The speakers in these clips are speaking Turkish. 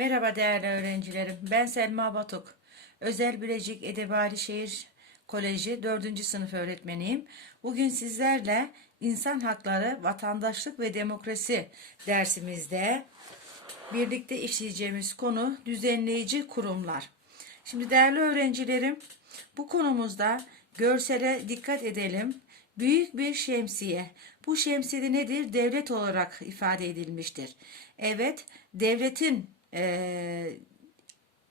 Merhaba değerli öğrencilerim. Ben Selma Batuk. Özel Bilecik Edebali Şehir Koleji 4. sınıf öğretmeniyim. Bugün sizlerle insan hakları, vatandaşlık ve demokrasi dersimizde birlikte işleyeceğimiz konu düzenleyici kurumlar. Şimdi değerli öğrencilerim, bu konumuzda görsele dikkat edelim. Büyük bir şemsiye. Bu şemsiye nedir? Devlet olarak ifade edilmiştir. Evet, devletin eee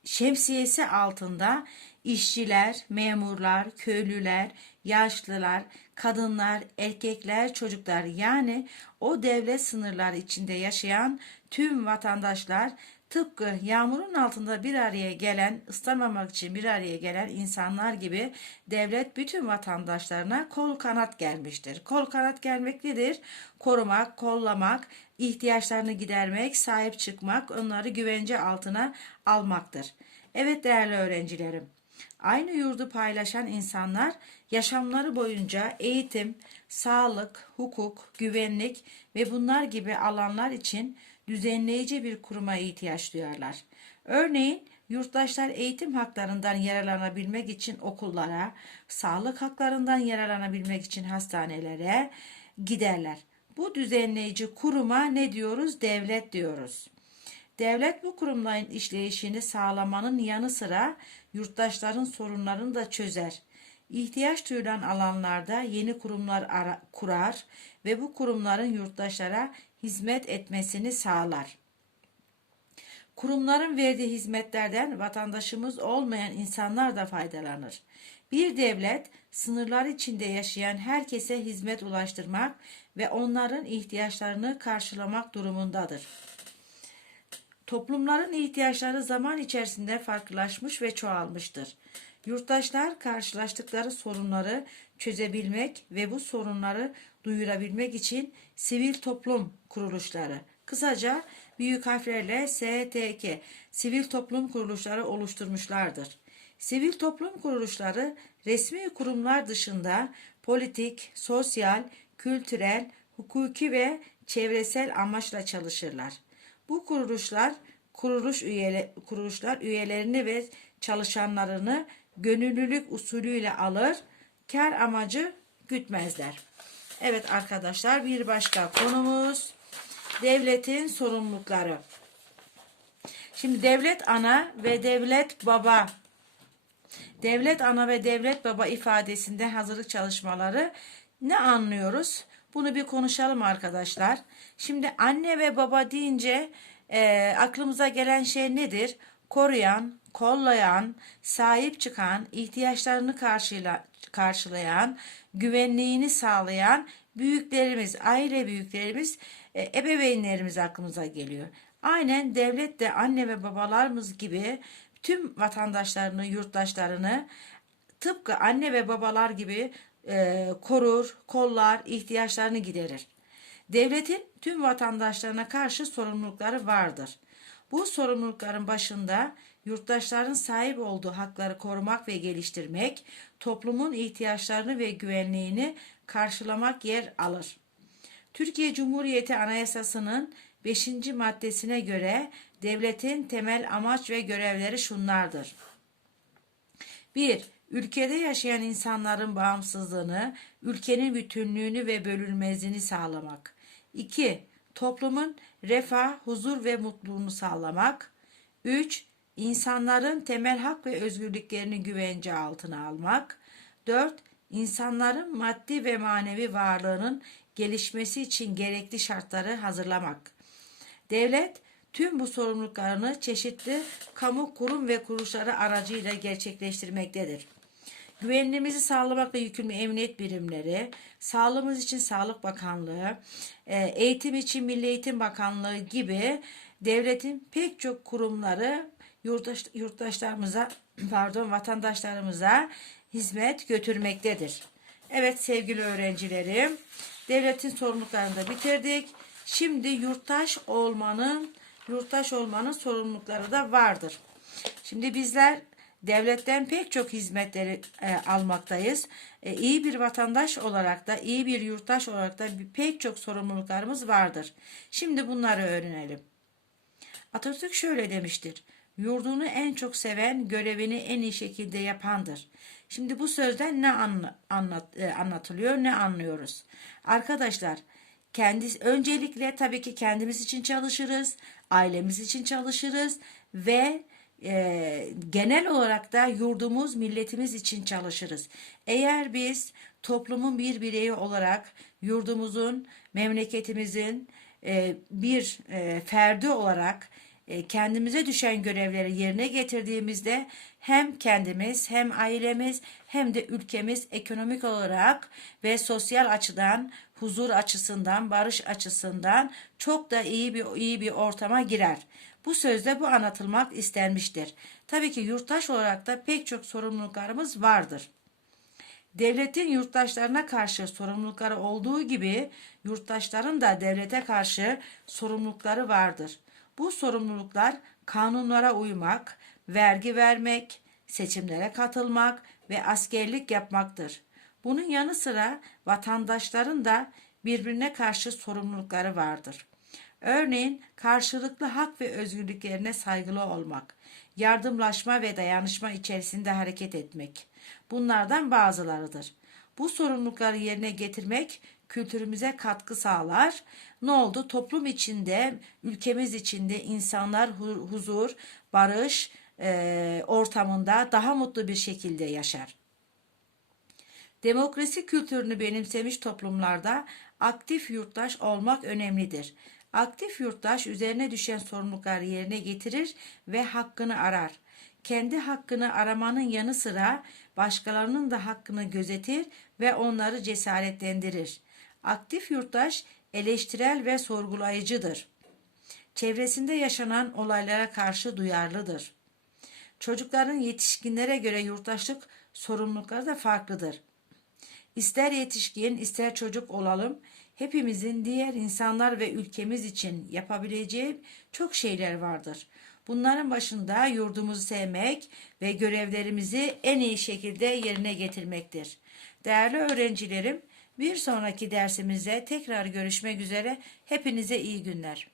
şemsiyesi altında işçiler, memurlar, köylüler, yaşlılar, kadınlar, erkekler, çocuklar. Yani o devlet sınırları içinde yaşayan tüm vatandaşlar tıpkı yağmurun altında bir araya gelen, ıslanmamak için bir araya gelen insanlar gibi devlet bütün vatandaşlarına kol kanat gelmiştir. Kol kanat gelmek nedir? Korumak, kollamak, ihtiyaçlarını gidermek, sahip çıkmak, onları güvence altına almaktır. Evet değerli öğrencilerim, aynı yurdu paylaşan insanlar yaşamları boyunca eğitim, sağlık, hukuk, güvenlik ve bunlar gibi alanlar için düzenleyici bir kuruma ihtiyaç duyarlar. Örneğin yurttaşlar eğitim haklarından yararlanabilmek için okullara, sağlık haklarından yararlanabilmek için hastanelere giderler. Bu düzenleyici kuruma ne diyoruz? Devlet diyoruz. Devlet bu kurumların işleyişini sağlamanın yanı sıra yurttaşların sorunlarını da çözer. İhtiyaç duyulan alanlarda yeni kurumlar ara- kurar ve bu kurumların yurttaşlara hizmet etmesini sağlar. Kurumların verdiği hizmetlerden vatandaşımız olmayan insanlar da faydalanır. Bir devlet sınırlar içinde yaşayan herkese hizmet ulaştırmak ve onların ihtiyaçlarını karşılamak durumundadır. Toplumların ihtiyaçları zaman içerisinde farklılaşmış ve çoğalmıştır. Yurttaşlar karşılaştıkları sorunları çözebilmek ve bu sorunları duyurabilmek için sivil toplum kuruluşları, kısaca büyük harflerle STK, sivil toplum kuruluşları oluşturmuşlardır. Sivil toplum kuruluşları resmi kurumlar dışında politik, sosyal, kültürel, hukuki ve çevresel amaçla çalışırlar. Bu kuruluşlar kuruluş üyele, kuruluşlar üyelerini ve çalışanlarını gönüllülük usulüyle alır, kar amacı gütmezler. Evet arkadaşlar bir başka konumuz devletin sorumlulukları. Şimdi devlet ana ve devlet baba devlet ana ve devlet baba ifadesinde hazırlık çalışmaları ne anlıyoruz? Bunu bir konuşalım arkadaşlar. Şimdi anne ve baba deyince e, aklımıza gelen şey nedir? Koruyan, kollayan, sahip çıkan, ihtiyaçlarını karşıla, karşılayan, güvenliğini sağlayan büyüklerimiz, aile büyüklerimiz, e, ebeveynlerimiz aklımıza geliyor. Aynen devlet de anne ve babalarımız gibi tüm vatandaşlarını, yurttaşlarını tıpkı anne ve babalar gibi e, korur, kollar, ihtiyaçlarını giderir. Devletin tüm vatandaşlarına karşı sorumlulukları vardır. Bu sorumlulukların başında yurttaşların sahip olduğu hakları korumak ve geliştirmek, toplumun ihtiyaçlarını ve güvenliğini karşılamak yer alır. Türkiye Cumhuriyeti Anayasası'nın 5. maddesine göre devletin temel amaç ve görevleri şunlardır. 1. Ülkede yaşayan insanların bağımsızlığını, ülkenin bütünlüğünü ve bölünmezliğini sağlamak. 2. Toplumun refah, huzur ve mutluluğunu sağlamak. 3. İnsanların temel hak ve özgürlüklerini güvence altına almak. 4. İnsanların maddi ve manevi varlığının gelişmesi için gerekli şartları hazırlamak. Devlet tüm bu sorumluluklarını çeşitli kamu kurum ve kuruluşları aracıyla gerçekleştirmektedir. Güvenliğimizi sağlamakla yükümlü emniyet birimleri, sağlığımız için Sağlık Bakanlığı, e, eğitim için Milli Eğitim Bakanlığı gibi devletin pek çok kurumları yurttaş, yurttaşlarımıza, pardon vatandaşlarımıza hizmet götürmektedir. Evet sevgili öğrencilerim, devletin sorumluluklarını da bitirdik. Şimdi yurttaş olmanın yurttaş olmanın sorumlulukları da vardır. Şimdi bizler devletten pek çok hizmetleri e, almaktayız. E, iyi bir vatandaş olarak da iyi bir yurttaş olarak da pek çok sorumluluklarımız vardır. Şimdi bunları öğrenelim. Atatürk şöyle demiştir. Yurdunu en çok seven görevini en iyi şekilde yapandır. Şimdi bu sözden ne anla- anlat, e, anlatılıyor, ne anlıyoruz? Arkadaşlar, kendi öncelikle tabii ki kendimiz için çalışırız, ailemiz için çalışırız ve e, genel olarak da yurdumuz, milletimiz için çalışırız. Eğer biz toplumun bir bireyi olarak yurdumuzun, memleketimizin e, bir e, ferdi olarak kendimize düşen görevleri yerine getirdiğimizde hem kendimiz hem ailemiz hem de ülkemiz ekonomik olarak ve sosyal açıdan huzur açısından barış açısından çok da iyi bir iyi bir ortama girer. Bu sözde bu anlatılmak istenmiştir. Tabii ki yurttaş olarak da pek çok sorumluluklarımız vardır. Devletin yurttaşlarına karşı sorumlulukları olduğu gibi yurttaşların da devlete karşı sorumlulukları vardır. Bu sorumluluklar kanunlara uymak, vergi vermek, seçimlere katılmak ve askerlik yapmaktır. Bunun yanı sıra vatandaşların da birbirine karşı sorumlulukları vardır. Örneğin karşılıklı hak ve özgürlüklerine saygılı olmak, yardımlaşma ve dayanışma içerisinde hareket etmek. Bunlardan bazılarıdır. Bu sorumlulukları yerine getirmek kültürümüze katkı sağlar. Ne oldu? Toplum içinde, ülkemiz içinde insanlar hu- huzur, barış eee, ortamında daha mutlu bir şekilde yaşar. Demokrasi kültürünü benimsemiş toplumlarda aktif yurttaş olmak önemlidir. Aktif yurttaş üzerine düşen sorumlulukları yerine getirir ve hakkını arar. Kendi hakkını aramanın yanı sıra başkalarının da hakkını gözetir ve onları cesaretlendirir. Aktif yurttaş eleştirel ve sorgulayıcıdır. Çevresinde yaşanan olaylara karşı duyarlıdır. Çocukların yetişkinlere göre yurttaşlık sorumlulukları da farklıdır. İster yetişkin, ister çocuk olalım, hepimizin diğer insanlar ve ülkemiz için yapabileceği çok şeyler vardır. Bunların başında yurdumuzu sevmek ve görevlerimizi en iyi şekilde yerine getirmektir. Değerli öğrencilerim, bir sonraki dersimizde tekrar görüşmek üzere. Hepinize iyi günler.